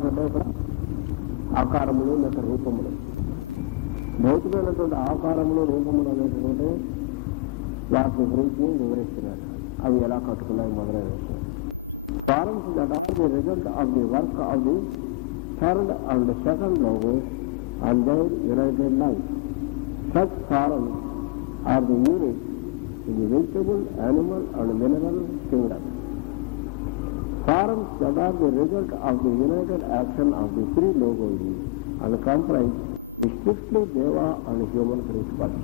Forms అంటే ఇక్కడ ఆకారములు లేక రూపములు. భౌతికమైనటువంటి ఆకారములు రూపములు అనేటువంటి వాటి గురించి వివరిస్తున్నారు. అవి ఎలా కట్టుకున్నాయి మొదలైన విషయం. Forms that are the result of the work of the third and second logos and their united life. Such forms are the unit in the vegetable, animal and mineral kingdom. Forms that are the result of the united action of the three logos and comprise strictly Deva and human principles.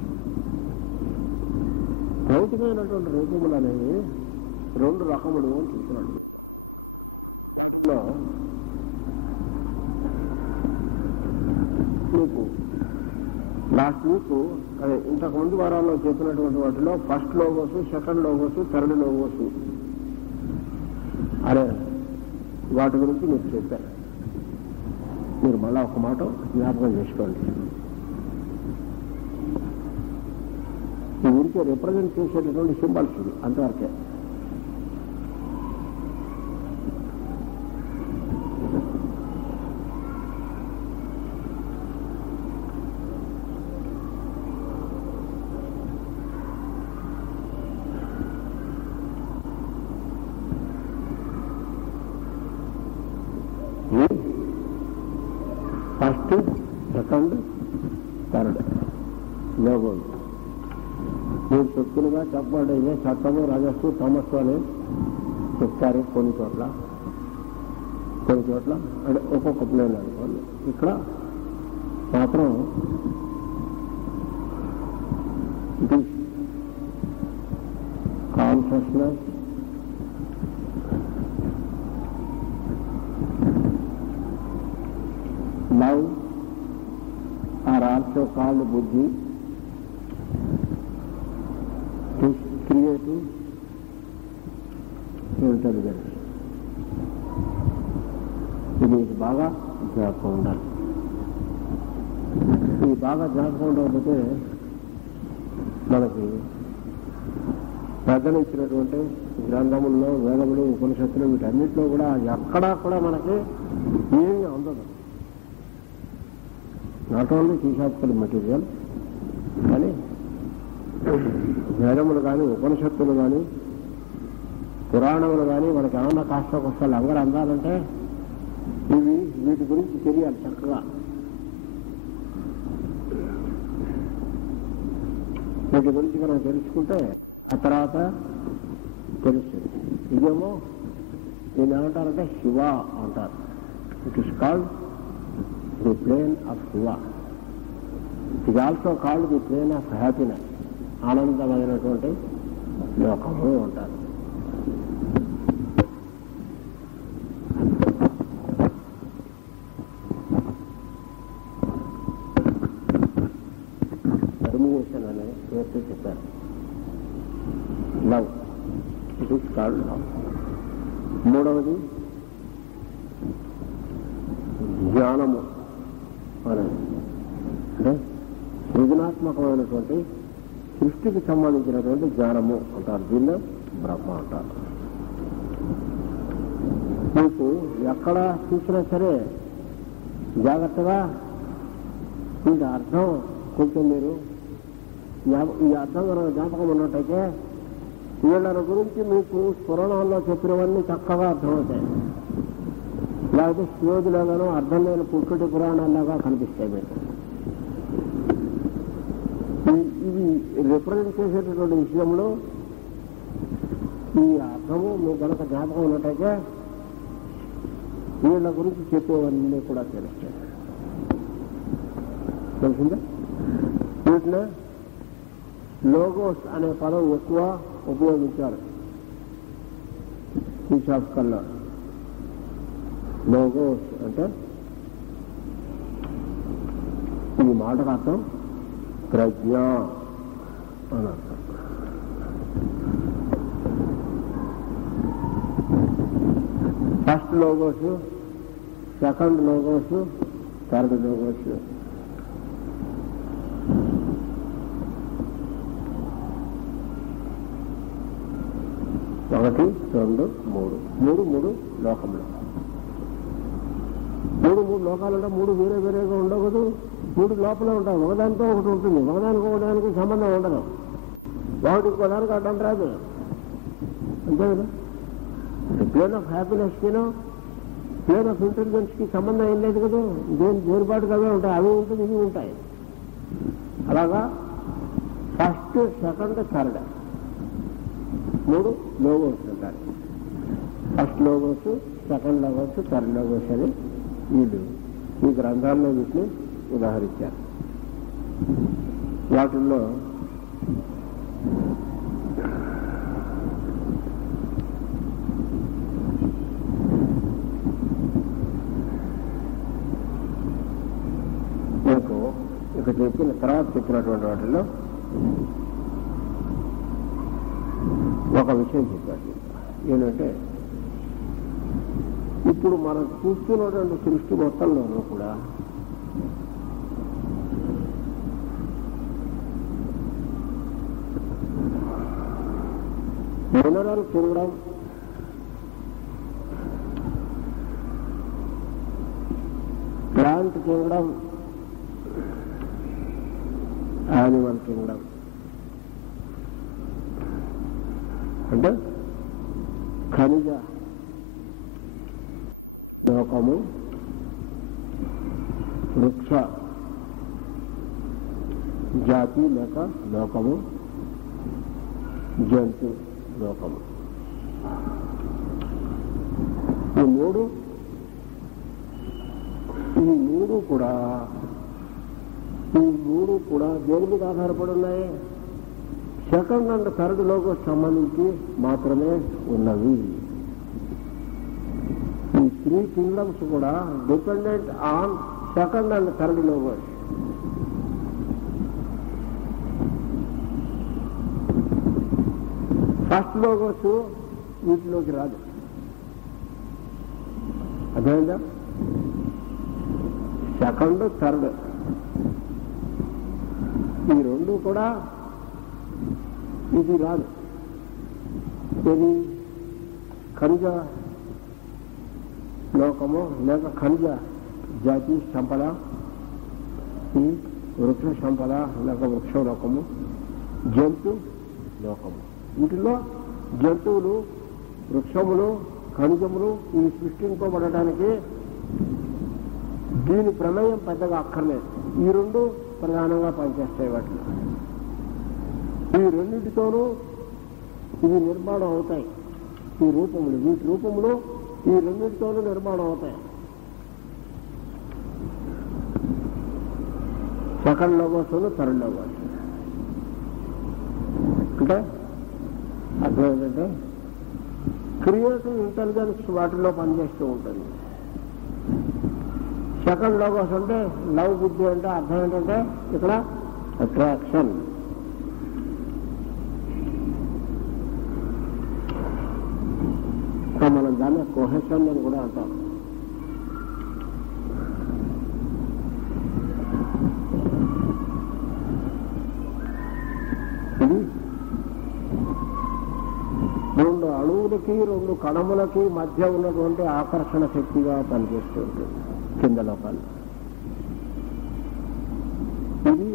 భౌతికమైనటువంటి రూపములు అనేవి రెండు రకములు అని చెప్తున్నాడు. మీకు last week అదే ఇంతకు ముందు వారాల్లో చెప్పినటువంటి వాటిలో first logos, second logos, third logos అనే వాటి గురించి మీకు చెప్పాను. మీరు మళ్ళా ఒక మాట జ్ఞాపకం చేసుకోండి. ఈ ఊరికే రిప్రజెంట్ చేసేటటువంటి సింబల్స్ ఇది, అంతవరకే. ఫస్ట్, సెకండ్, థర్డ్ లోగో మీరు చెప్తులుగా చెప్పబడేదే సత్తము, రజస్సు, తమస్సు అని చెప్తారు కొన్ని చోట్ల అంటే ఒక్కొక్క ప్లేన్ అనుకోండి. ఇక్కడ మాత్రం this consciousness, love are also called buddhi, this creative intelligence. ఇది బాగా జ్ఞాపకం ఉండాలి. ఈ బాగా జ్ఞాపకం ఉండకపోతే మనకి పెద్దలు ఇచ్చినటువంటి గ్రంథముల్లో, వేదములు, ఉపనిషత్తులు వీటన్నిటిలో కూడా ఎక్కడా కూడా మనకి ఏమీ అందదు. నాట్ ఓన్లీ థియోసాఫికల్ మెటీరియల్, కానీ వేదములు కానీ, ఉపనిషత్తులు కానీ, పురాణములు కానీ మనకి ఏమన్నా కాస్త కొస్తాలు అందరూ అందాలంటే వీటి గురించి తెలియాలి చక్కగా. వీటి గురించి మనం తెలుసుకుంటే ఆ తర్వాత తెలుస్తుంది. ఇదేమో దీన్ని ఏమంటారంటే శివ అంటారు. It is called the plane of Shiva. It is also called the plane of happiness. ఆనందమైనటువంటి లోకము అంటారు. పర్మినేషన్ అనే పేరుతో చెప్పారు. Love, it is called love. మూడవది జ్ఞానము అనేది, అంటే సృజనాత్మకమైనటువంటి సృష్టికి సంబంధించినటువంటి జ్ఞానము అంటారు. దీన్ని బ్రహ్మ అంటారు. మీకు ఎక్కడ చూసినా సరే జాగ్రత్తగా దీని అర్థం కొంచెం మీరు ఈ అర్థం కనుక జ్ఞాపకం ఉన్నట్టయితే వీళ్ళ గురించి మీకు పురాణాల్లో చెప్పినవన్నీ చక్కగా అర్థమవుతాయి. లేకపోతే శివోదిలాగానో అర్థం లేని పుట్టుటి పురాణాల్లాగా కనిపిస్తాయి మీకు. ఇవి రిప్రజెంట్ చేసేటటువంటి విషయంలో ఈ అర్థము మీకు కనుక జ్ఞాపకం ఉన్నట్టయితే వీళ్ళ గురించి చెప్పేవన్నీ కూడా తెలుస్తాయి. తెలిసిందా? వీటిలో లోగోస్ అనే పదం ఎక్కువ ఉపయోగించారు ఈ శాస్త్రంలో. లోగోస్ అంటే ఈ మాటకు అర్థం ప్రజ్ఞ అని అర్థం. First logos, second logos, third logos. ఒకటి, రెండు, మూడు లోకములు. మూడు లోకాలు ఉంటాయి, మూడు వేరే వేరేగా ఉండకూడదు, మూడు లోపల ఉంటాయి. ఒకదానితో ఒకటి ఉంటుంది, ఒకదానికి సంబంధం ఉండదు, ఒకటి ఇంకోదానికి అడ్డం రాదు. అంతే కదా. ప్లేన్ ఆఫ్ హ్యాపీనెస్కినో ప్లేన్ ఆఫ్ ఇంటెలిజెన్స్కి సంబంధం ఏం లేదు కదా. దేని పాటుకు అవే ఉంటాయి, అవి ఉంటుంది, ఇవి ఉంటాయి. అలాగా ఫస్ట్, సెకండ్, థర్డ్ మూడు లోగోస్ ఉంటారు. First logos, second logos, third logos అని వీళ్ళు ఈ గ్రంథాల్లో వీటిని ఉదాహరించారు. వాటిల్లో మీకు ఇక చెప్పిన తర్వాత చెప్పినటువంటి వాటిల్లో ఒక విషయం చెప్పారు. ఏంటంటే ఇప్పుడు మనం చూస్తున్నటువంటి సృష్టి మొత్తంలోనూ కూడా mineral Kingdom, plant Kingdom, animal Kingdom అంటే ఖనిజ లోకము, వృక్ష జాతి లేక లోకము, జంతు లోకము. ఈ మూడు కూడా దేని మీద ఆధారపడి ఉన్నాయి? సెకండ్ అండ్ థర్డ్ లోగోస్ సంబంధించి మాత్రమే ఉన్నవి. ఈ త్రీ కింగ్డమ్స్ కూడా dependent on second and third logos. First logos వీటిలోకి రాదు. అదేంటా సెకండ్, థర్డ్ ఈ రెండు కూడా ఇది రాదు. ఇది ఖనిజ లోకము లేక ఖనిజ జాతి సంపద, ఈ వృక్ష సంపద లేక వృక్ష లోకము, జంతు లోకము. వీటిలో జంతువులు, వృక్షములు, ఖనిజములు ఇవి సృష్టింపబడటానికి దీని ప్రమేయం పెద్దగా అక్కర్లేదు. ఈ రెండు ప్రధానంగా పనిచేస్తాయి. వాటిలో ఈ రెండింటితోనూ ఇవి నిర్మాణం అవుతాయి. ఈ రూపములు, వీటి రూపములు ఈ రెండింటితోనూ నిర్మాణం అవుతాయి. సెకండ్ లోగోస్, థర్డ్ లోగోస్ అంటే అర్థం ఏంటంటే క్రియేటివ్ ఇంటెలిజెన్స్ వాటిల్లో పనిచేస్తూ ఉంటుంది. సెకండ్ లోగోస్ అంటే లవ్ బుద్ధి అంటే అర్థం ఏంటంటే ఇక్కడ అట్రాక్షన్. మనం దాన్ని కోహెషన్ అని కూడా అంటాం. ఇది రెండు అణువులకి, రెండు కణములకి మధ్య ఉన్నటువంటి ఆకర్షణ శక్తిగా పనిచేస్తూ ఉంటుంది కింద లోకాలు. ఇది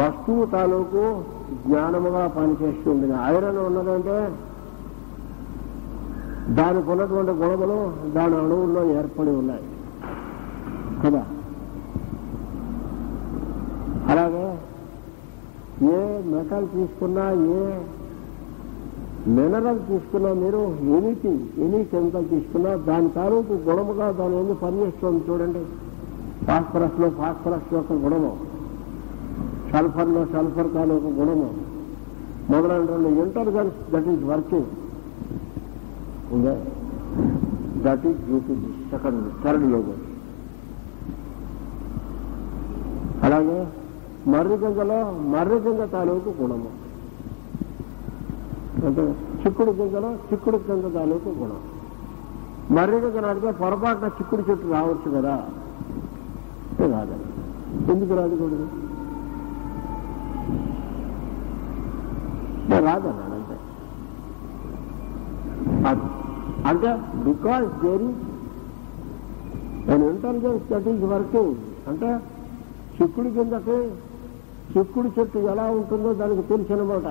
వస్తువు తాలూకు జ్ఞానముగా పనిచేస్తూ ఉంటుంది. ఐరన్ ఉన్నదంటే దానికి ఉన్నటువంటి గుణములు దాని అణువుల్లో ఏర్పడి ఉన్నాయి కదా. అలాగే ఏ మెటల్ తీసుకున్నా, ఏ మినరల్ తీసుకున్నా, మీరు ఎనీ కెమికల్ తీసుకున్నా దాని తాలూకు గుణముగా దాని ఎందుకు పనిచేస్తుంది చూడండి. ఫాస్ఫరస్లో ఫాస్ఫరస్ యొక్క గుణము, సల్ఫర్లో సల్ఫర్ తాలూకు గుణము మొదలైన intelligence that is working that is due to the second, third logos. అలాగే మర్రి గింజ తాలూకు గుణము అంటే చిక్కుడు గింజ తాలూకు గుణం. మర్రి గింజ నాటితే పొరపాటున చిక్కుడు చెట్టు రావచ్చు కదా, రాదని. ఎందుకు రాదుకూడదు? రాదన్నాడు అంతే. అంటే because there is and intelligence that is working అంటే చిక్కుడు కిందకి చిక్కుడు చెట్టు ఎలా ఉంటుందో దానికి తెలిసినమాట.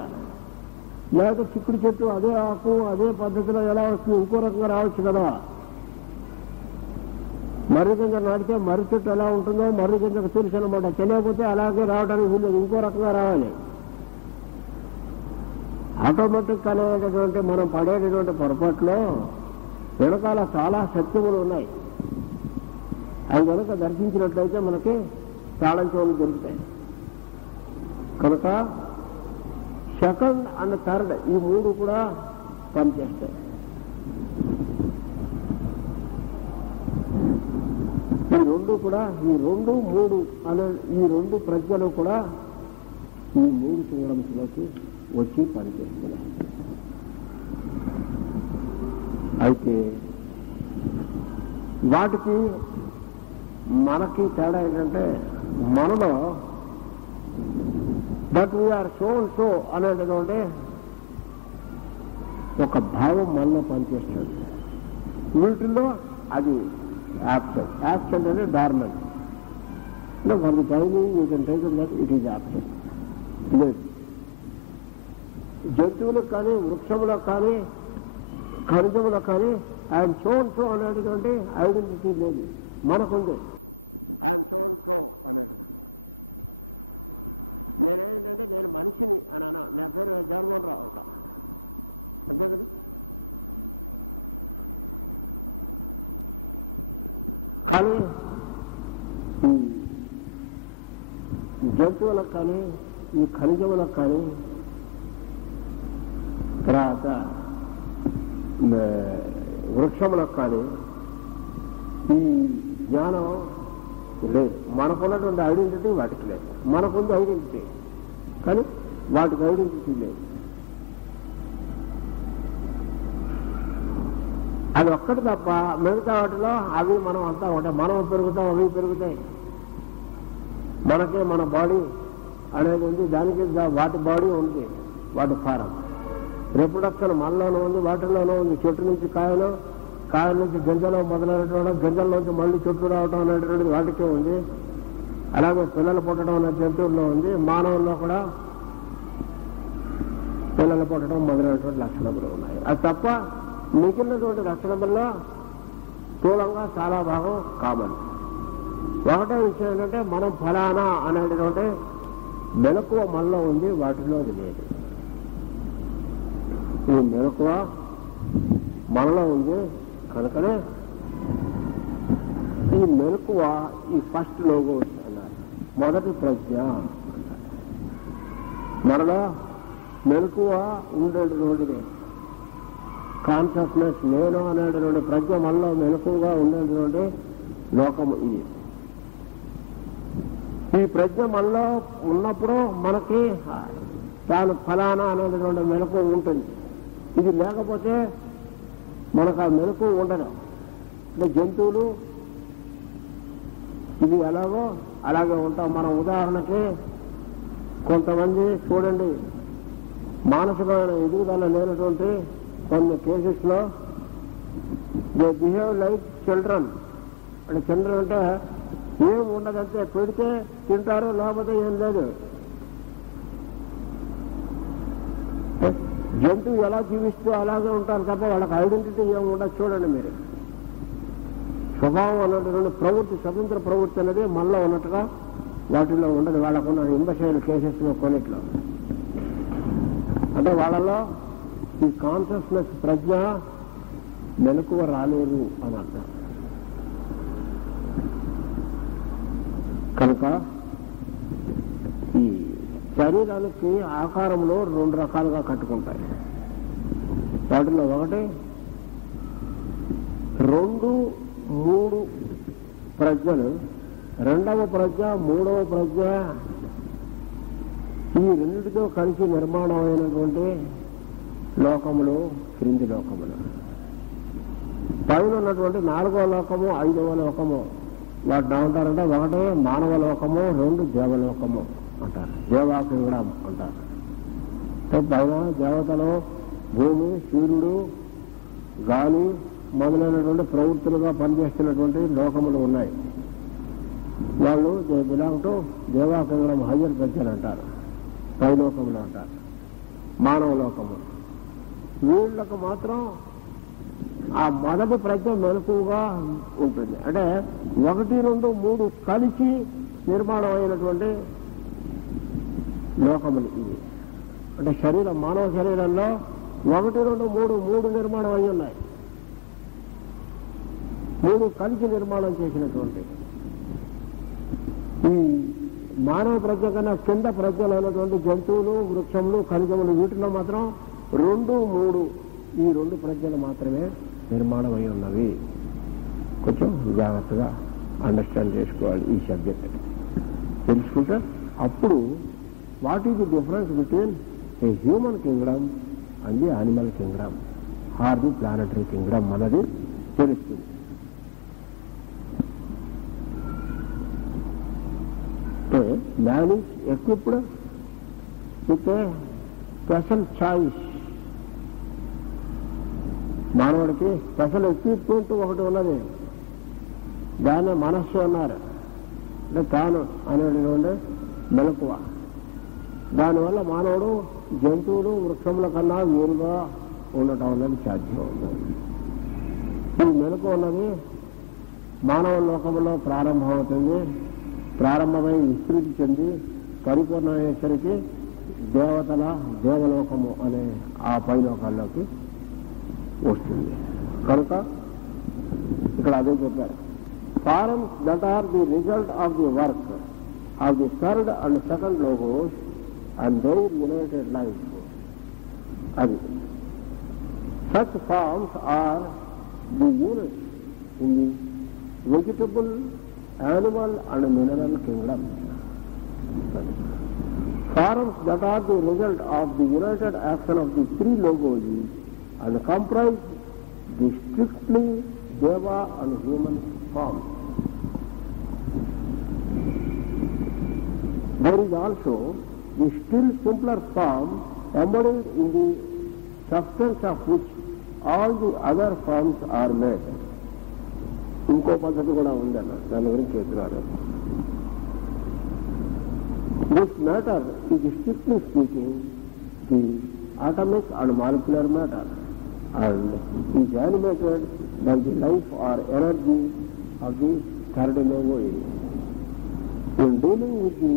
లేకపోతే చిక్కుడు చెట్టు అదే ఆకు అదే పద్ధతిలో ఎలా వస్తుంది ఇంకో రకంగా రావచ్చు కదా. మర్రి గింజ నాటితే మర్రి చెట్టు ఎలా ఉంటుందో మర్రి గింజకు తెలిసినమాట. తెలియకపోతే అలాగే రావడానికి వీళ్ళు ఇంకో రకంగా రావాలి. ఆటోమేటిక్ అనేటటువంటి మనం పడేటటువంటి పొరపాట్లో వెనకాల చాలా శక్తులు ఉన్నాయి. అవి కనుక దర్శించినట్లయితే మనకి తాళం చెవులు దొరుకుతాయి. కనుక సెకండ్ అండ్ థర్డ్ ఈ మూడు కూడా పనిచేస్తాయి. ఈ రెండు కూడా ఈ రెండు మూడు అనే ఈ రెండు ప్రజ్ఞలు కూడా ఈ మూడు సింగడంలోకి వచ్చి పనిచేస్తున్నాయి. అయితే వాటికి మనకి తేడా ఏంటంటే మనలో but we are so and so అనేటటువంటి ఒక భావం మనలో పనిచేస్తుంది. వీటిల్లో అది యాబ్సెంట్. యాబ్సెంట్ అంటే dormant. For the time you can take that it is absent. లేదు జంతువులకు కానీ వృక్షములకు కానీ ఖనిజములకు కానీ ఆయన సో అండ్ సో అనేటటువంటి ఐడెంటిటీ లేదు, మనకుంది. కానీ ఈ జంతువులకు కానీ ఈ ఖనిజములకు కానీ తర్వాత వృక్షములకు కానీ ఈ జ్ఞానం లేదు. మనకున్నటువంటి ఐడెంటిటీ వాటికి లేదు. మనకుంది ఐడెంటిటీ కానీ వాటికి ఐడెంటిటీ లేదు. అది ఒక్కటి తప్ప మిగతా వాటిలో అవి మనం అంతా ఉంటాయి. మనం పెరుగుతాం, అవి పెరుగుతాయి. మనకే మన బాడీ అనేది ఉంది, దానికి వాటి బాడీ ఉంది, వాటి ఫారం. రిప్రొడక్షన్ మనలోనూ ఉంది, వాటిల్లోనూ ఉంది. చెట్టు నుంచి కాయలు, కాయల నుంచి గింజలు మొదలైనటువంటి గింజల్లోంచి మళ్ళీ చెట్టు రావడం అనేటువంటిది వాటికే ఉంది. అలాగే పిల్లలు పుట్టడం అనే జంతువుల్లో ఉంది. మానవుల్లో కూడా పిల్లలు పుట్టడం మొదలైనటువంటి లక్షణములు ఉన్నాయి. అది తప్ప మిగిలినటువంటి లక్షణముల్లో స్థూలంగా చాలా భాగం కామన్. ఒకటే విషయం ఏంటంటే మనం ఫలానా అనేటటువంటి మెలకువ మనలో ఉంది, వాటిలో అది లేదు. ఈ మెలకువ మనలో ఉంది కనుకనే ఈ మెలకువ ఈ ఫస్ట్ లోగో అన్నారు, మొదటి ప్రజ్ఞ అన్నారు. మనలో మెలకువ ఉండేటటువంటిది కాన్షియస్నెస్, నేను అనేటటువంటి ప్రజ్ఞ మనలో మెలకువగా ఉండేటటువంటి లోకము ఇది. ఈ ప్రజ్ఞ మనలో ఉన్నప్పుడు మనకి తాను ఫలానా అనేటటువంటి మెలకువ ఉంటుంది. ఇది లేకపోతే మనకు ఆ మెలకువ ఉండదు. అంటే జంతువులు ఇది ఎలాగో అలాగే ఉంటాం. మనం ఉదాహరణకి కొంతమంది చూడండి, మానసికమైన ఎదుగుదల లేనటువంటి కొన్ని కేసెస్లో దే బిహేవ్ లైక్ చిల్డ్రన్. అంటే చిల్డ్రన్ అంటే ఏం ఉండదంటే పెడితే తింటారు, లేకపోతే ఏం లేదు. జంతువు ఎలా జీవిస్తూ అలాగే ఉంటారు తప్ప వాళ్ళకి ఐడెంటిటీ ఏమి ఉండదు. చూడండి మీరు, స్వభావం అన్నటువంటి ప్రవృత్తి, స్వతంత్ర ప్రవృత్తి అనేది మనలో ఉన్నట్టుగా వాటిల్లో ఉండదు. వాళ్ళకున్న ఇంబసైల్ కేసెస్లో కొన్నిట్లో అంటే వాళ్ళలో ఈ కాన్షియస్నెస్ ప్రజ్ఞ మెలకువ రాలేదు అని అర్థం. కనుక ఈ శరీరానికి ఆకారంలో రెండు రకాలుగా కట్టుకుంటాయి. వాటిలో ఒకటి 2, 3 ప్రజ్ఞలు, రెండవ ప్రజ్ఞ, మూడవ ప్రజ్ఞ, ఈ రెండిటితో కలిసి నిర్మాణం అయినటువంటి లోకములు, క్రింది లోకములు. పైన ఉన్నటువంటి 4వ లోకము, 5వ లోకము వాటిని ఏమంటారంటే, ఒకటి మానవ లోకము, 2 దేవలోకము అంటారు, దేవాక్రీడం అంటారు. పైన దేవతలు, భూమి, సూర్యుడు, గాలి, మొదలైనటువంటి ప్రవృత్తులుగా పనిచేస్తున్నటువంటి లోకములు ఉన్నాయి. వాళ్ళు దే బిలాంగ్ టు దేవాకంగళం హయ్యర్ ప్రజలు అంటారు, పైలోకములు అంటారు, మానవ లోకము. వీళ్ళకు మాత్రం ఆ మొదటి ప్రజ్ఞ మెలకువగా ఉంటుంది. అంటే 1, 2, 3 కలిసి నిర్మాణం అయినటువంటి లోకములు ఇవి. అంటే శరీరం, మానవ శరీరంలో 1, 2, 3 నిర్మాణం అయి ఉన్నాయి. 3 కలిసి నిర్మాణం చేసినటువంటి ఈ మానవ ప్రజ్ఞ కన్నా కింద ప్రజ్ఞలు అయినటువంటి జంతువులు, వృక్షములు, ఖనిజములు, వీటిలో మాత్రం 2, 3 ఈ 2 ప్రజ్ఞలు మాత్రమే నిర్మాణం అయి ఉన్నవి. కొంచెం జాగ్రత్తగా అండర్స్టాండ్ చేసుకోవాలి ఈ సబ్జెక్ట్. తెలుసుకుంటే అప్పుడు what is the difference between a human kingdom and the animal kingdom or the planetary kingdom అన్నది తెలుస్తుంది. Man is equipped with a special choice. మానవుడికి స్పెషల్ ఎక్విప్మెంట్ ఒకటి ఉన్నది, దాన్ని మనస్సు అన్నారు. అంటే తాను అనేటువంటి మెలకువ. దానివల్ల మానవుడు జంతువులు, వృక్షముల కన్నా వేరుగా ఉండటం అనేది సాధ్యం. ఈ మెలకువ ఉన్నది మానవ లోకంలో ప్రారంభమవుతుంది. ప్రారంభమై విస్తృతి చెంది పరిపూర్ణమయ్యేసరికి దేవతల దేవలోకము అనే ఆ పైలోకాల్లోకి వస్తుంది. కనుక ఇక్కడ అదే చెప్పారు. Forms that are the result of the work of the third and second logos and their united life. అది such forms are the unit in the vegetable, animal and mineral kingdom. Forms that are the result of the united action of the 3 logos and comprise the strictly deva and human forms. There is also the still simpler form embodied in the substance of which all the other forms are made. ఇంకో పద్ధతి కూడా ఉందన్న, దాని గురించి చెప్తున్నారు. This matter is strictly speaking the atomic and molecular matter and is animated by the life or energy of the third logo. In dealing with the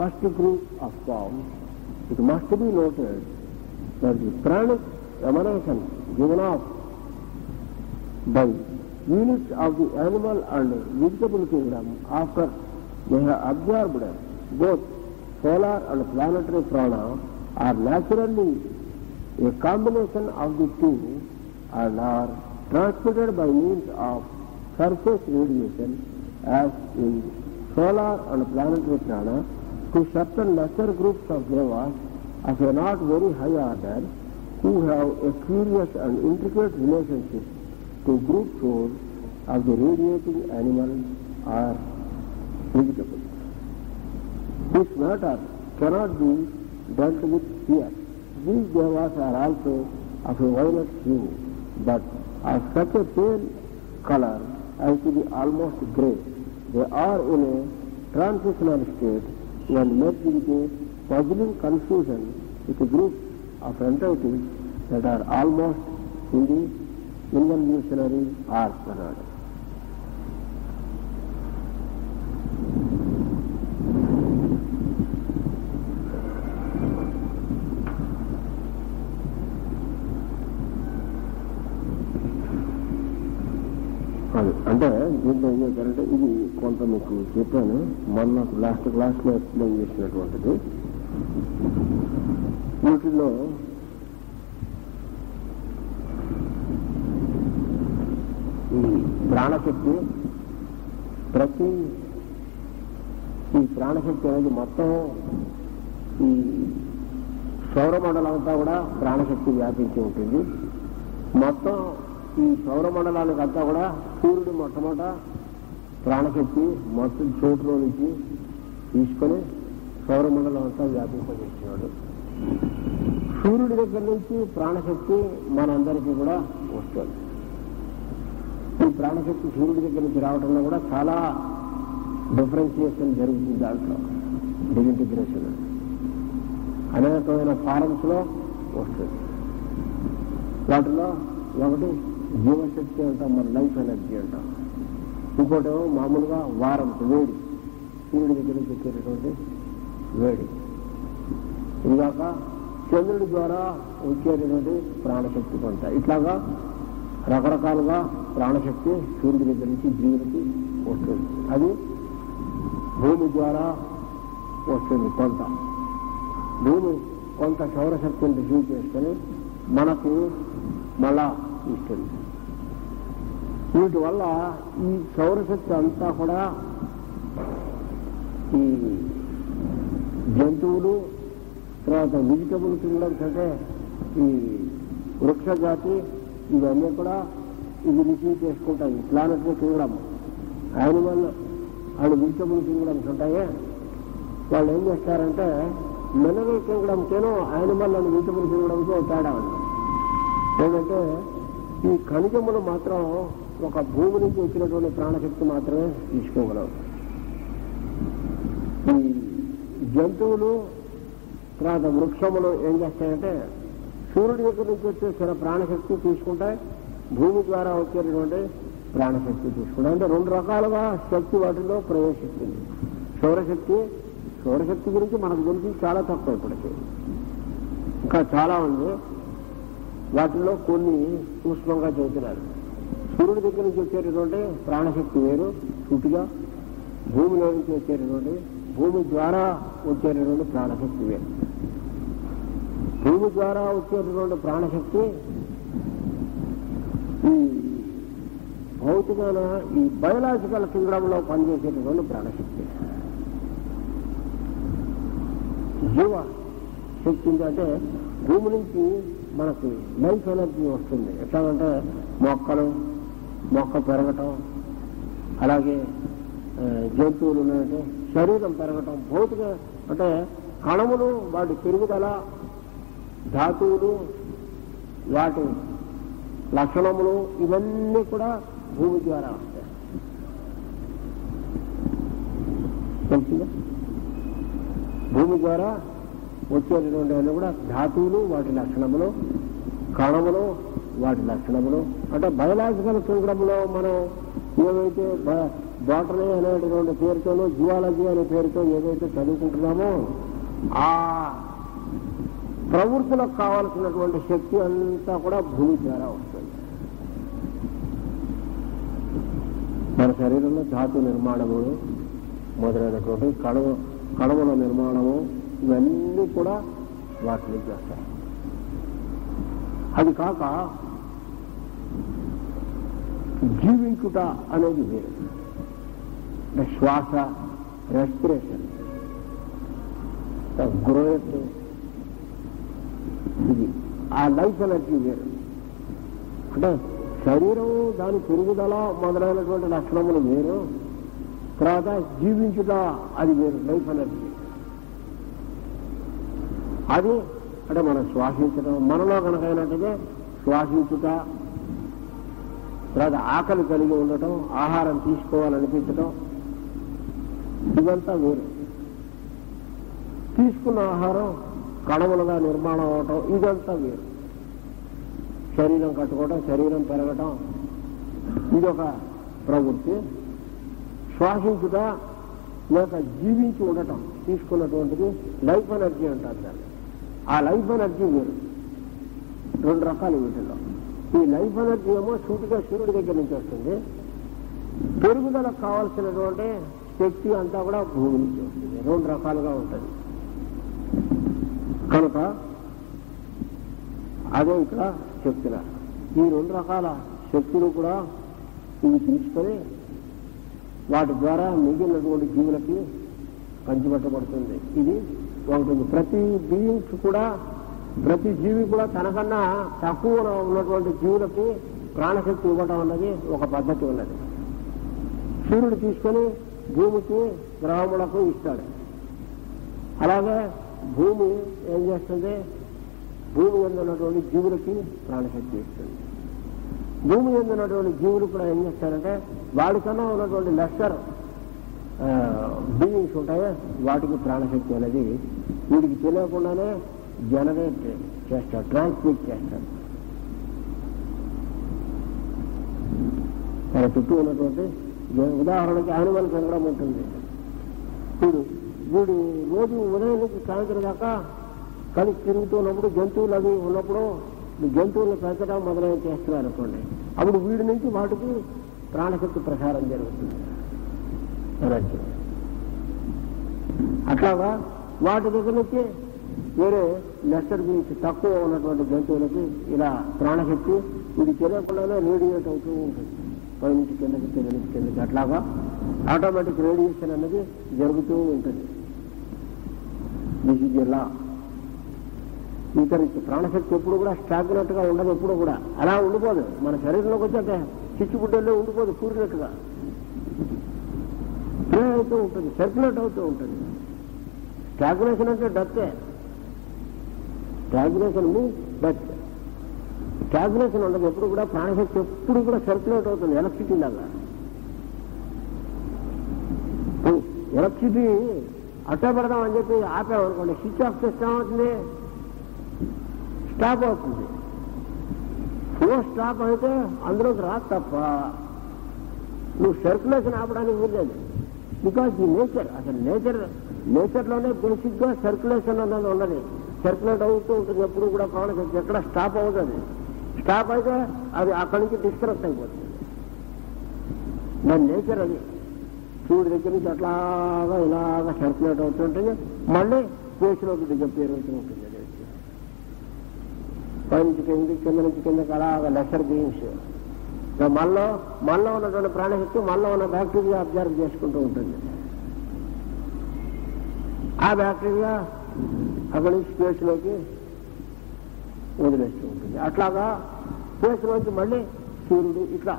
first group of forms, it must be noted that the pranic emanation given off by units of the animal and vegetable kingdom after they have absorbed both solar and planetary prana are naturally a combination of the two and are transmitted by means of surface radiation as in solar and planetary prana to certain lesser groups of devas of a not very high order who have a curious and intricate relationship to group souls of the radiating animal or vegetable. This matter cannot be dealt with here. These devas are also of a violet hue, but of such a pale color as to be almost grey. They are in a transitional state when met with a puzzling confusion with a group of entities that are almost in the involutionary arc. అంటే దీంట్లో ఏం చేశారంటే, ఇది కొంత మీకు చెప్పాను మొన్న last క్లాస్లో ఎక్స్ప్లెయిన్ చేసినటువంటిది. వీటిలో ఈ ప్రాణశక్తి ఈ ప్రాణశక్తి అనేది మొత్తం ఈ సౌరమండలం అంతా కూడా ప్రాణశక్తి వ్యాపించి ఉంటుంది. మొత్తం ఈ సౌరమండలానికి అంతా కూడా సూర్యుడు మొట్టమొదట ప్రాణశక్తి మొత్తం చోటులో నుంచి తీసుకొని సౌరమండలం అంతా వ్యాపింపజేస్తున్నాడు. సూర్యుడి దగ్గర నుంచి ప్రాణశక్తి మనందరికీ కూడా వస్తుంది. ఈ ప్రాణశక్తి సూర్యుడి దగ్గర నుంచి రావడంలో కూడా చాలా డిఫరెన్షియేషన్ జరుగుతుంది. దాంట్లో డిఇంటిగ్రేషన్ అనేకమైన ఫారమ్స్ లో వస్తుంది. వాటిలో ఒకటి జీవశక్తి అంటాం, మన లైఫ్ ఎనర్జీ అంటాం. ఇంకోటి మామూలుగా వారం వేడి, సూర్యుడి దగ్గర నుంచి వచ్చేటటువంటి వేడి. ఇదిగాక చంద్రుడి ద్వారా వచ్చేటటువంటి ప్రాణశక్తి కొంత. ఇట్లాగా రకరకాలుగా ప్రాణశక్తి సూర్యుడి దగ్గర నుంచి జీవుడికి వస్తుంది. అది భూమి ద్వారా వస్తుంది కొంత. భూమి కొంత సౌరశక్తిని రిసీవ్ చేసుకొని మనకు మళ్ళా ఇస్తుంది. వీటి వల్ల ఈ సౌరశక్తి అంతా కూడా ఈ జంతువులు, తర్వాత వెజిటబుల్ కింగ్డమ్స్ అంటే ఈ వృక్ష జాతి, ఇవన్నీ కూడా ఇవి రిసీవ్ చేసుకుంటాయి. Planet kingdom, animal and vegetable kingdoms ఉంటాయి. వాళ్ళు ఏం చేస్తారంటే మినరల్ కింగ్డమ్కేనో యానిమల్ అండ్ వెజిటబుల్ కింగ్డమ్స్ తేడా ఉంది. ఏంటంటే ఈ ఖనిజములు మాత్రం ఒక భూమి నుంచి వచ్చినటువంటి ప్రాణశక్తి మాత్రమే తీసుకోగలవు. ఈ జంతువులు, తర్వాత వృక్షములు ఏం చేస్తాయంటే సూర్యుడి దగ్గర నుంచి వచ్చే ప్రాణశక్తి తీసుకుంటాయి, భూమి ద్వారా వచ్చేటటువంటి ప్రాణశక్తి తీసుకుంటాయి. అంటే రెండు రకాలుగా శక్తి వాటిలో ప్రవేశిస్తుంది. సౌరశక్తి గురించి మనకు తెలిసి చాలా తక్కువ ఇప్పటికీ. ఇంకా చాలా ఉంది. వాటిలో కొన్ని సూక్ష్మంగా చెబుతున్నారు. సూర్యుడి దగ్గర నుంచి వచ్చేటటువంటి ప్రాణశక్తి వేరు సూటిగా, భూమిలో నుంచి వచ్చేటటువంటి, భూమి ద్వారా వచ్చేటటువంటి ప్రాణశక్తి వేరు. భూమి ద్వారా వచ్చేటటువంటి ప్రాణశక్తి ఈ భౌతికమైన ఈ బయోలాజికల్ కింగ్డమ్లో పనిచేసేటటువంటి ప్రాణశక్తి. జీవ శక్తి అంటే భూమి నుంచి మనకి లైఫ్ ఎనర్జీ వస్తుంది. ఎట్లాగంటే మొక్క పెరగటం, అలాగే జంతువులు ఉన్నాయంటే శరీరం పెరగటం, భౌతిక అంటే కణములు, వాటి పెరుగుదల, ధాతువులు, వాటి లక్షణములు, ఇవన్నీ కూడా భూమి ద్వారా వస్తాయి. తెలిసిందా? భూమి ద్వారా వచ్చేటటువంటి అన్నీ కూడా ధాతువులు, వాటి లక్షణములు, కణములు, వాటి లక్షణములు. అంటే బయోలాజికల్ కింగ్డమ్లో మనం ఏవైతే బాటనీ అనేటువంటి పేరుతోనూ, జియాలజీ అనే పేరుతో ఏదైతే చదువుకుంటున్నామో ఆ ప్రవృత్తులకు కావాల్సినటువంటి శక్తి అంతా కూడా భూమి ద్వారా వస్తుంది. మన శరీరంలో ధాతు నిర్మాణములు మొదలైనటువంటి కణముల నిర్మాణము, ఇవన్నీ కూడా వాటి నుంచి వస్తాయి. అది కాక జీవించుట అనేది వేరు. శ్వాస, రెస్పిరేషన్, గ్రోత్, ఇది ఆ లైఫ్ ఎనర్జీ వేరు. అంటే శరీరం, దాని పెరుగుదల మొదలైనటువంటి లక్షణములు వేరు. తర్వాత జీవించుట అది వేరు, లైఫ్ ఎనర్జీ. అది అంటే మనం శ్వాసించడం, మనలో కనుకైనట్టుగా శ్వాసించుట, తర్వాత ఆకలి కలిగి ఉండటం, ఆహారం తీసుకోవాలనిపించటం, ఇదంతా వేరు. తీసుకున్న ఆహారం కణములుగా నిర్మాణం అవటం, ఇదంతా వేరు. శరీరం కట్టుకోవటం, శరీరం పెరగటం, ఇదొక ప్రవృత్తి. శ్వాసించుట లేక జీవించి ఉండటం తీసుకున్నటువంటిది లైఫ్ ఎనర్జీ అంటారు దాన్ని. ఆ లైఫ్ ఎనర్జీ వేరు. రెండు రకాలు వీటిలో. ఈ లైఫ్ ఎనర్జీ ఏమో సూటిగా సూర్యుడి దగ్గర నుంచి వస్తుంది. పెరుగుదలకు కావాల్సినటువంటి శక్తి అంతా కూడా భూమి నుంచి వస్తుంది. రెండు రకాలుగా ఉంటుంది. కనుక అదే ఇక్కడ చెప్తున్నారు. ఈ రెండు రకాల శక్తులు కూడా ఇవి తీసుకొని వాటి ద్వారా మిగిలినటువంటి జీవులకి పంచిపెట్టబడుతుంది. ఇది ఉంటుంది. ప్రతి బీయింగ్స్ కూడా, ప్రతి జీవి కూడా తనకన్నా తక్కువ ఉన్నటువంటి జీవులకి ప్రాణశక్తి ఇవ్వడం అన్నది ఒక పద్ధతి ఉన్నది. సూర్యుడు తీసుకొని భూమికి, గ్రహములకు ఇస్తాడు. అలాగే భూమి ఏం చేస్తుంది? భూమి ఉన్నటువంటి జీవులకి ప్రాణశక్తి ఇస్తుంది. భూమి మీద ఉన్నటువంటి జీవులు కూడా ఏం చేస్తారంటే వాడికన్నా ఉన్నటువంటి లెస్సర్ బీయింగ్స్ ఉంటాయో వాటికి ప్రాణశక్తి అనేది వీడికి తెలియకుండానే జనరేట్ చేస్తాడు, ట్రాన్స్మిట్ చేస్తాడు. మన చుట్టూ ఉన్నటువంటి ఉదాహరణకి యానిమల్ కనడం ఉంటుంది. వీడు రోజు ఉదయం నుంచి సాయంత్రం దాకా కలిసి తిరుగుతున్నప్పుడు జంతువులు అవి ఉన్నప్పుడు జంతువులను పెంచడం మొదలైన చేస్తున్నారు అనుకోండి, అప్పుడు వీడి నుంచి వాటికి ప్రాణశక్తి ప్రసారం జరుగుతుంది, ఎనర్జీ. అట్లాగా వాటి దగ్గర నుంచి వేరే లెస్సర్ గురించి తక్కువ ఉన్నటువంటి జంతువులకి ఇలా ప్రాణశక్తి వీడి తెలియకుండానే రేడియేట్ అవుతూ ఉంటుంది, పై నుంచి కిందకి కింద నుంచి కిందకి. అట్లాగా ఆటోమేటిక్ రేడియేషన్ అన్నది జరుగుతూ ఉంటుంది. This is law. ఇతనికి ప్రాణశక్తి ఎప్పుడు కూడా స్టాగ్నెట్ గా ఉండదు, ఎప్పుడు కూడా అలా ఉండిపోదు. మన శరీరంలోకి వచ్చాక చిచ్చుబుడ్డల్లో ఉండిపోదు, కూరినట్టుగా ప్లే అవుతూ ఉంటుంది, సర్క్యులేట్ అవుతూ ఉంటుంది. స్టాగ్నేషన్ అంటే డెత్తే. Stagnation means death. స్టాగ్నేషన్ ఉండదు ఎప్పుడు కూడా. ప్రాణశక్తి ఎప్పుడు కూడా సర్క్యులేట్ అవుతుంది, ఎలక్ట్రిసిటీ లాగా. ఎలక్ట్రిసిటీ అట్టే పెడదామని చెప్పి ఆపామనుకోండి, స్విచ్ ఆఫ్ చేస్తామవుతుంది, స్టాప్ అవుతుంది. ఫ్లో స్టాప్ అయితే అందులోకి రాదు తప్ప నువ్వు సర్క్యులేషన్ ఆపడానికి వీల్లేదు. బికాజ్ ఈ నేచర్, అసలు నేచర్లోనే బేసిక్ గా సర్క్యులేషన్ అన్నది ఉన్నది. సర్క్యులేట్ అవుతూ ఉంటుంది ఎప్పుడు కూడా. ప్రాణశక్తి ఎక్కడ స్టాప్ అవుతుంది. స్టాప్ అయితే అది అక్కడి నుంచి డిస్కనెక్ట్ అయిపోతుంది. దాని నేచర్ అది. సూర్యుడి దగ్గర నుంచి అట్లాగా ఇలాగా సర్క్యులేట్ అవుతుంటుంది, మళ్ళీ స్పేస్లోకి డిజపేర్ అవుతూ ఉంటుంది. పై నుంచి కింద, కింద నుంచి కిందకి అలాగా లెసర్ బీయింగ్స్. మనలో ఉన్నటువంటి ప్రాణశక్తి మనలో ఉన్న బ్యాక్టీరియా అబ్జర్వ్ చేసుకుంటూ ఉంటుంది. ఆ బ్యాక్టీరియా అక్కడి నుంచి స్పేస్లోకి వదిలేస్తూ ఉంటుంది. అట్లాగా స్పేస్లోంచి మళ్ళీ సూర్యుడు ఇట్లా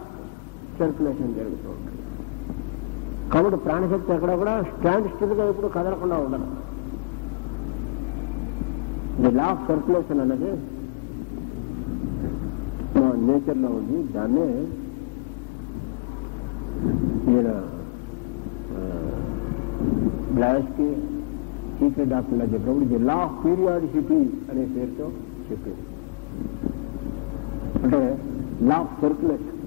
సర్క్యులేషన్ జరుగుతూ ఉంటుంది. కాబట్టి ప్రాణశక్తి ఎక్కడ కూడా స్టాండ్ స్టిల్గా ఎప్పుడు కదలకుండా ఉండదు. ది లా ఆఫ్ సర్క్యులేషన్ అనేది నేచర్లో ఉంది. దాన్నే ఈయన బ్లాస్కి సీక్రెట్ డాక్టర్లా చెప్పినప్పుడు ది లా ఆఫ్ పీరియాడిసిటీ అనే పేరుతో చెప్పింది. అంటే లా ఆఫ్ సర్క్యులేషన్.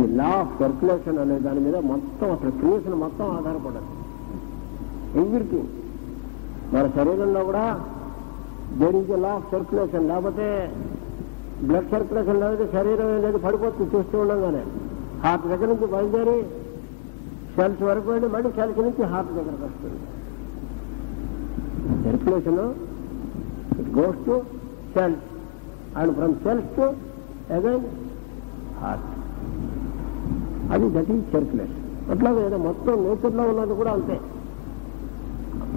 ఈ లా ఆఫ్ సర్క్యులేషన్ అనే దాని మీద మొత్తం అసలు క్రియేషన్ మొత్తం ఆధారపడదు. ఎవ్రీథింగ్ మన శరీరంలో కూడా there is a law of circulation. లేకపోతే బ్లడ్ సర్క్యులేషన్ లేకపోతే శరీరం అనేది పడిపోతుంది చూస్తూ ఉండగానే. హార్ట్ దగ్గర నుంచి బయలుదేరి సెల్స్ వరకు వెళ్ళి మళ్ళీ సెల్స్ నుంచి హార్ట్ దగ్గరకు వస్తుంది. Circulation it goes to cells and from cells to again heart. అది దట్ ఈజ్ సర్క్యులేషన్. అట్లాగే ఏదో మొత్తం నేచర్లో ఉన్నది కూడా అంతే.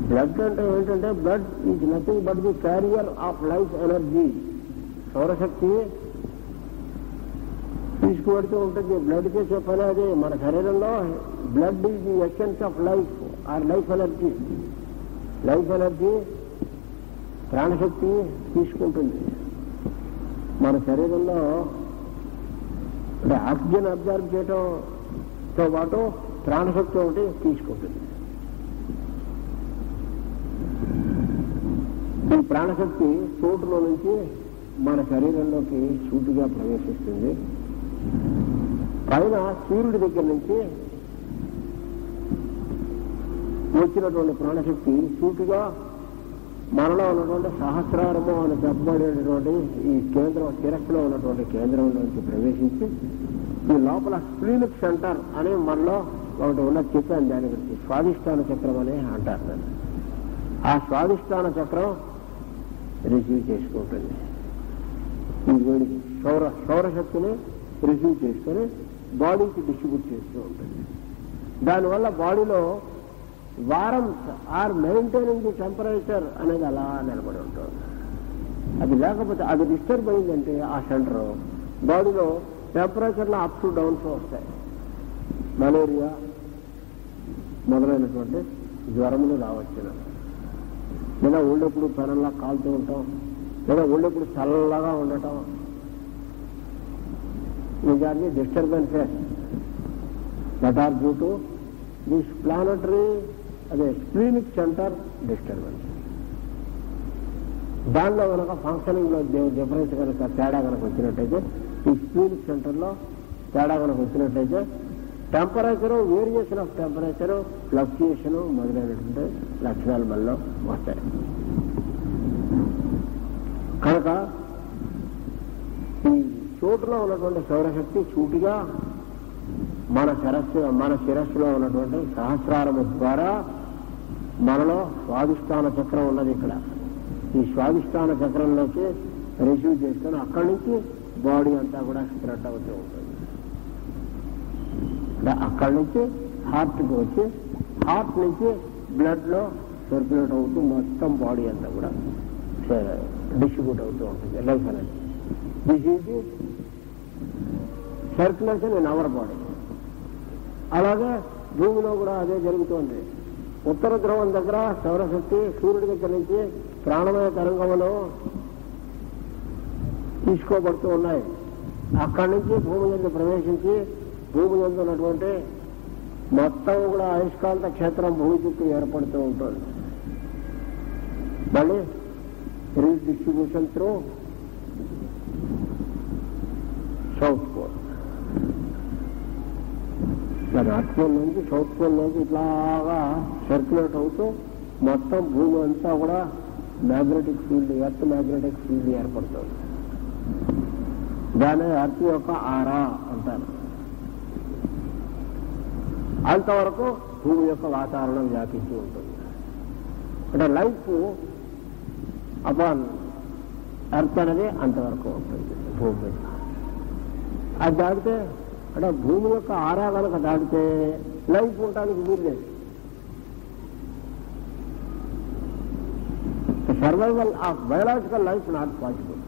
బ్లడ్ అంటే ఏంటంటే blood is nothing but the carrier of life energy. సౌరశక్తి తీసుకువెడుతూ ఉంటుంది. బ్లడ్ చేసే పని అది. మన శరీరంలో blood is the essence of life or life energy. Life energy ప్రాణశక్తి తీసుకుంటుంది. మన శరీరంలో అంటే ఆక్సిజన్ అబ్జర్వ్ చేయడంతో పాటు ప్రాణశక్తి ఒకటి తీసుకుంటుంది. ఈ ప్రాణశక్తి సూటులో నుంచి మన శరీరంలోకి సూటిగా ప్రవేశిస్తుంది. పైన సూర్యుడి దగ్గర నుంచి వచ్చినటువంటి ప్రాణశక్తి సూటిగా మనలో ఉన్నటువంటి సహస్రారము అని చెప్పబడేటటువంటి ఈ కేంద్రం, శిరస్సులో ఉన్నటువంటి కేంద్రంలోంచి ప్రవేశించి ఈ లోపల స్ప్లీనిక్ సెంటర్ అని మనలో ఒకటి ఉన్నది చెప్పాను. దాని గురించి స్వాదిష్టాన చక్రం అని అంటారు. ఆ స్వాదిష్టాన చక్రం రిసీవ్ చేసుకుంటుంది. ఈ వేడికి సౌరశక్తిని రిసీవ్ చేసుకొని బాడీకి డిస్ట్రిబ్యూట్ చేస్తూ ఉంటుంది. దానివల్ల బాడీలో warms are maintaining the temperature అనేది అలా నిలబడి ఉంటుంది. అది లేకపోతే అది డిస్టర్బ్ అయిందంటే ఆ సెంటర్ బాడీలో టెంపరేచర్లో అప్స్ డౌన్స్ వస్తాయి. మలేరియా మొదలైనటువంటి జ్వరములు రావచ్చు. లేదా ఒళ్ళెప్పుడు పెనంలా కాలుతూ ఉంటాం, లేదా ఒళ్ళెప్పుడు చల్లగా ఉండటం, నిజాన్ని disturbances that are due to this planetary splenic centre disturbance. దానిలో కనుక ఫంక్షనింగ్లో డిఫరెన్స్ కనుక తేడా కనుక వచ్చినట్టయితే, ఈ స్ప్లీనిక్ సెంటర్లో తేడా కనుక వచ్చినట్టయితే టెంపరేచరు, వేరియేషన్ ఆఫ్ టెంపరేచరు, ఫ్లక్చుయేషను మొదలైనటువంటి లక్షణాలు మనలో వస్తాయి. కనుక ఈ చోటులో ఉన్నటువంటి సౌరశక్తి సూటిగా మన శిరస్సులో ఉన్నటువంటి సహస్రారము ద్వారా మనలో స్వాదిష్టాన చక్రం ఉన్నది. ఇక్కడ ఈ స్వాదిష్టాన చక్రంలోకి రిసీవ్ చేసుకొని అక్కడి నుంచి బాడీ అంతా కూడా స్ప్రెడ్ అవుతూ ఉంటుంది. అక్కడి నుంచి హార్ట్కి వచ్చి, హార్ట్ నుంచి బ్లడ్లో సర్క్యులేట్ అవుతూ మొత్తం బాడీ అంతా కూడా డిస్ట్రిబ్యూట్ అవుతూ ఉంటుంది. లైఫ్ అనేది this is the circulation in our body. అలాగే భూమిలో కూడా అదే జరుగుతుంది. ఉత్తర ధ్రువం దగ్గర సౌరశక్తి సూర్యుడి దగ్గర నుంచి ప్రాణమయ తరంగములు తీసుకోబడుతూ ఉన్నాయి. అక్కడి నుంచి భూమి యందు ప్రవేశించి భూమి యందు ఉన్నటువంటి మొత్తం కూడా అయస్కాంత క్షేత్రం భూమి చుట్టూ ఏర్పడుతూ ఉంటుంది. మళ్ళీ redistribution through south pole, north pole నుంచి సౌత్ పోల్ నుంచి ఇట్లాగా సర్క్యులేట్ అవుతూ మొత్తం భూమి అంతా కూడా magnetic field, earth magnetic field ఏర్పడుతుంది. దాని ఎర్త్ యొక్క ఆరా అంటారు. అంతవరకు భూమి యొక్క వాతావరణం వ్యాపించి ఉంటుంది. అంటే లైఫ్ అపాన్ ఎర్త్ అనేది అంతవరకు ఉంటుంది భూమి మీద. అది దాటితే అంటే భూమి యొక్క ఆరా కనుక దాటితే లైఫ్ ఉండడానికి వీల్లేదు. Survival of biological life not possible,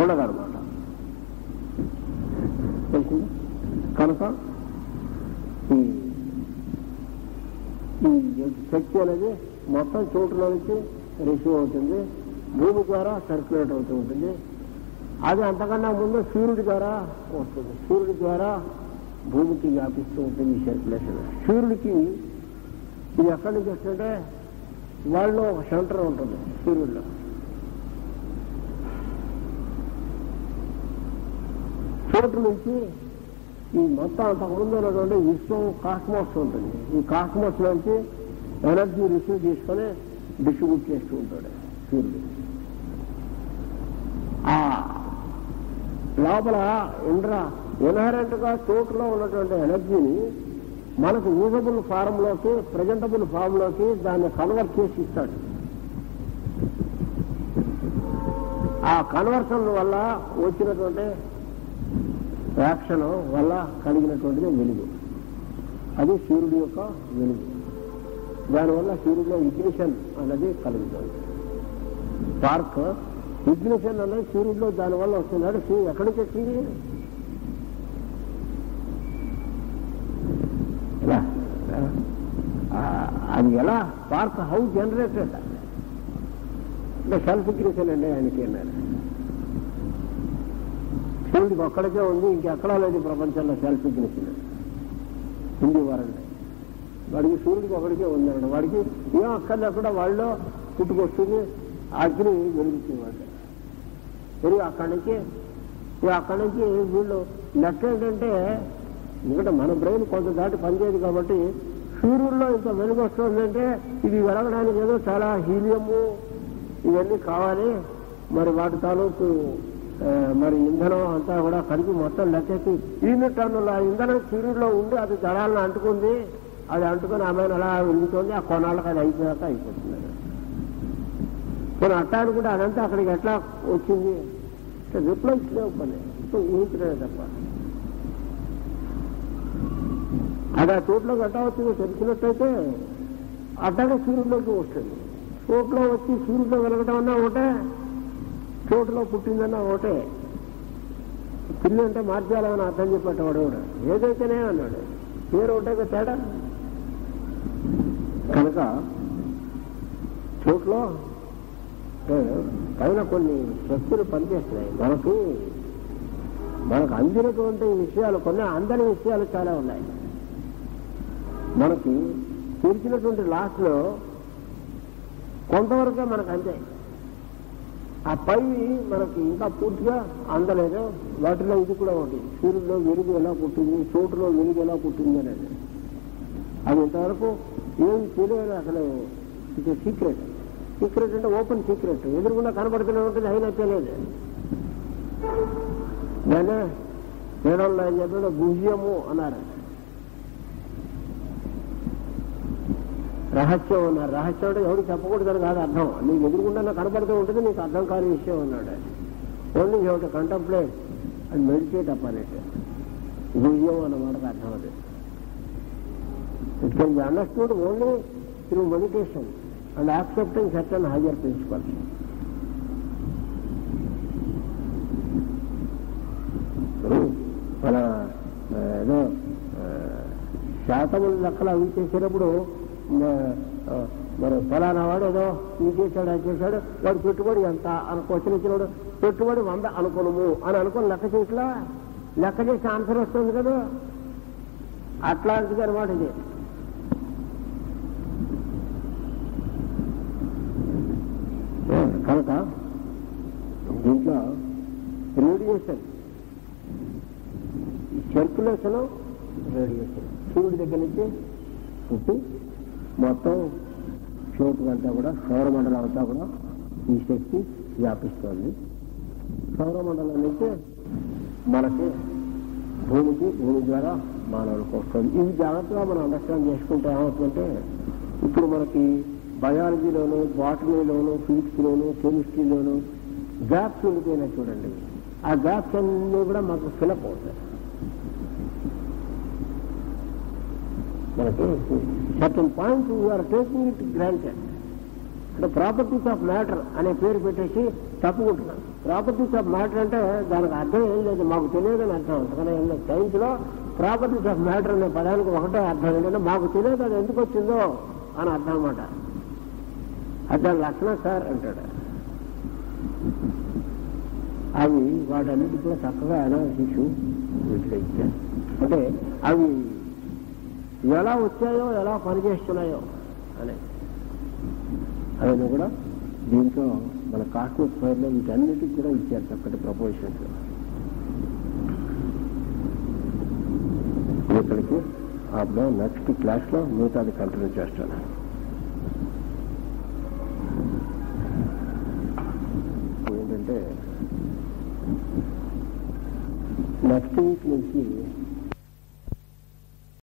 ఉండదన్నమాట. తెలిసింది కనుక ఈ శక్తి అనేది మొత్తం చోటులో నుంచి రిసీవ్ అవుతుంది, భూమి ద్వారా సర్క్యులేట్ అవుతూ ఉంటుంది. అది అంతకన్నా ముందు సూర్యుడి ద్వారా వస్తుంది, సూర్యుడి ద్వారా భూమికి వ్యాపిస్తూ ఉంటుంది ఈ సర్క్యులేషన్. సూర్యుడికి ఇది ఎక్కడి నుంచి వస్తుంటే వాళ్ళలో ఒక సెంటర్ ఉంటుంది సూర్యుడిలో. చోటు నుంచి ఈ మొత్తం అంతకుముందు ఉన్నటువంటి విశ్వం కాస్మోస్ ఉంటుంది. ఈ కాస్మోస్ నుంచి ఎనర్జీ రిసీవ్ చేసుకొని డిస్ట్రిబ్యూట్ చేస్తూ ఉంటాడు సూర్యుడు. ఆ లోపల ఇన్హరెంట్ గా చోటులో ఉన్నటువంటి ఎనర్జీని మనకు యూజబుల్ ఫారంలోకి, ప్రజెంటబుల్ ఫారంలోకి దాన్ని కన్వర్ట్ చేసి ఇస్తాడు. ఆ కన్వర్షన్ వల్ల వచ్చినటువంటి యాక్షన్ వల్ల కలిగినటువంటిది వెలుగు. అది సూర్యుడి యొక్క వెలుగు. దానివల్ల సూర్యుడిలో ఇగ్నిషన్ అన్నది కలుగుతుంది. స్పార్క్ ఇగ్నిషన్ అనేది సూర్యుడిలో దానివల్ల వస్తున్నాడు. సూర్యుడు ఎక్కడి నుంచి వచ్చింది? ఎలా అది ఎలా స్పార్క్ హౌ జనరేటెడ్ అంటే సెల్ఫ్ ఇగ్నిషన్ అండి ఆయనకి అన్నారు. సూర్యుడికి ఒక్కడికే ఉంది, ఇంకెక్కడా లేదు ప్రపంచంలో సెల్ఫ్ ఇగ్నిషన్. హిందీ వారండి వాడికి సూర్యుడికి ఒకడికే ఉందండి. వాడికి ఏం అక్కర్లే కూడా వాళ్ళలో పుట్టుకొస్తుంది, అగ్ని వెలుగుతుంది వాళ్ళు. తిరిగి అక్కడి నుంచి వీళ్ళు లెక్క ఏంటంటే, ఎందుకంటే మన బ్రెయిన్ కొంత దాటి పనిచేయదు కాబట్టి సూర్యుల్లో ఇంత వెలుగు వస్తుందంటే ఇది వెలగడానికి ఏదో చాలా హీలియము ఇవన్నీ కావాలి. మరి వాటి తాలూకు మరి ఇంధనం అంతా కూడా కలిపి మొత్తం లెక్కెత్తి 100 టన్నుల ఇంధనం సూర్యుడిలో ఉండి అది దళాలను అంటుకుంది. అది అంటుకొని ఆమెను అలా వెలుగుతుంది. ఆ కొనాళ్ళకి అది అయిపోయాక అయిపోతుంది. నేను అట్టాను కూడా అదంతా అక్కడికి ఎట్లా వచ్చింది రిప్లైస్ లేవు, పని ఊహించలేదు తప్ప. అది ఆ చోట్లోకి ఎట్లా వచ్చిందో తెలిసినట్టయితే అట్టాగే సూర్యుడిలోకి వస్తుంది. చోట్లో వచ్చి సూర్యుడిలో వెలగడం అన్నా ఒకటే, చోటులో పుట్టిందన్నా ఒకటే. పిల్లి అంటే మార్చాలని అర్థం చెప్పేటవాడు కూడా ఏదైతేనే అన్నాడు, పేరు ఒకటే తేడా. కనుక చోట్లో పైన కొన్ని శక్తులు పనిచేస్తున్నాయి. మనకు అందినటువంటి విషయాలు కొన్ని అందని విషయాలు చాలా ఉన్నాయి. మనకి తీర్చినటువంటి లాస్ట్లో కొంతవరకే మనకు అంతే. ఆ పై మనకి ఇంకా పూర్తిగా అందలేదు. వాటిలో ఇది కూడా ఒకటి, సూర్యుడిలో వెలుగు ఎలా పుట్టింది, చోటులో వెలుగు ఎలా పుట్టింది అనేది అది ఇంతవరకు ఏం తెలియదు. అసలు ఇది సీక్రెట్. సీక్రెట్ అంటే ఓపెన్ సీక్రెట్, ఎదురుకుండా కనబడుతూనే ఉంటుంది, అయినా తెలియదు. దాన్ని వేదంలో ఏం చెప్పాడు, గుహ్యము అన్నారు, రహస్యం అన్నారు. రహస్యం అంటే ఎవరు చెప్పకూడదని కాదు అర్థం, నీకు ఎదురుకుండా కనబడుతూ ఉంటుంది, నీకు అర్థం కాని విషయం అన్నాడు. Only you have to contemplate and meditate upon it. గుహ్యం అన్నమాటకు అర్థం అది. It can be understood only through meditation and accepting certain higher principles. మన ఏదో శాతముల లెక్కలు అవి చేసేటప్పుడు మరి ఫలానా వాడు ఏదో ఇది చేశాడు అది చేశాడు, వాడు పెట్టుబడి ఎంత వచ్చినవాడు పెట్టుబడి 100 అనుకున్నాము అని అనుకుని లెక్క చేసిలా లెక్క చేసి ఆన్సర్ వస్తుంది కదా, అట్లాంటిది అనమాట ఇది. కనుక దీంట్లో రేడియేషన్, సర్క్యులేషన్, రేడియేషన్ సూర్యుడి దగ్గర నుంచి పుట్టి మొత్తం చోటుకంతా కూడా సౌరమండలం అంతా కూడా ఈ శక్తి వ్యాపిస్తోంది. సౌరమండలం నుంచి మనకి భూమికి, భూమి ద్వారా మానవులకు వస్తుంది. ఇవి జాగ్రత్తగా మనం అండర్స్టాండ్ చేసుకుంటే ఏమవుతుందంటే, ఇప్పుడు మనకి బయాలజీలోను, బాటనీలోను, ఫిజిక్స్లోను, కెమిస్ట్రీలోను గ్యాప్స్ ఉండిపోయినాయి చూడండి. ఆ గ్యాప్స్ అన్నీ కూడా మాకు ఫిలప్ అవుతాయి. మనకి certain point we are taking it granted. అంటే ప్రాపర్టీస్ ఆఫ్ మ్యాటర్ అనే పేరు పెట్టేసి తప్పుకుంటున్నాం. ప్రాపర్టీస్ ఆఫ్ మ్యాటర్ అంటే దానికి అర్థం ఏం లేదు, మాకు తెలియదని అర్థం. అంతకన్నా ఏం లేదు. సైన్స్లో ప్రాపర్టీస్ ఆఫ్ మ్యాటర్ అనే పదానికి ఒకటే అర్థం ఏంటంటే మాకు తెలియదు అది ఎందుకు వచ్చిందో అని అర్థం అన్నమాట. అది దాని లక్షణం సార్ అంటాడు. అవి వాటన్నిటి కూడా చక్కగా అనాలిసిస్ వీటిలో ఇచ్చారు. అంటే అవి ఎలా వచ్చాయో ఎలా పనిచేస్తున్నాయో అనే అవన్నీ కూడా దీంట్లో మన కాస్మిక్ ఫైర్లో వీటన్నిటికి కూడా ఇచ్చారు చక్కటి ప్రపోజిషన్స్. ఇక్కడికి అప్పుడు నెక్స్ట్ క్లాస్లో మిగతాది కంటిన్యూ చేస్తాను. ఏంటంటే నెక్స్ట్ వీక్ నుంచి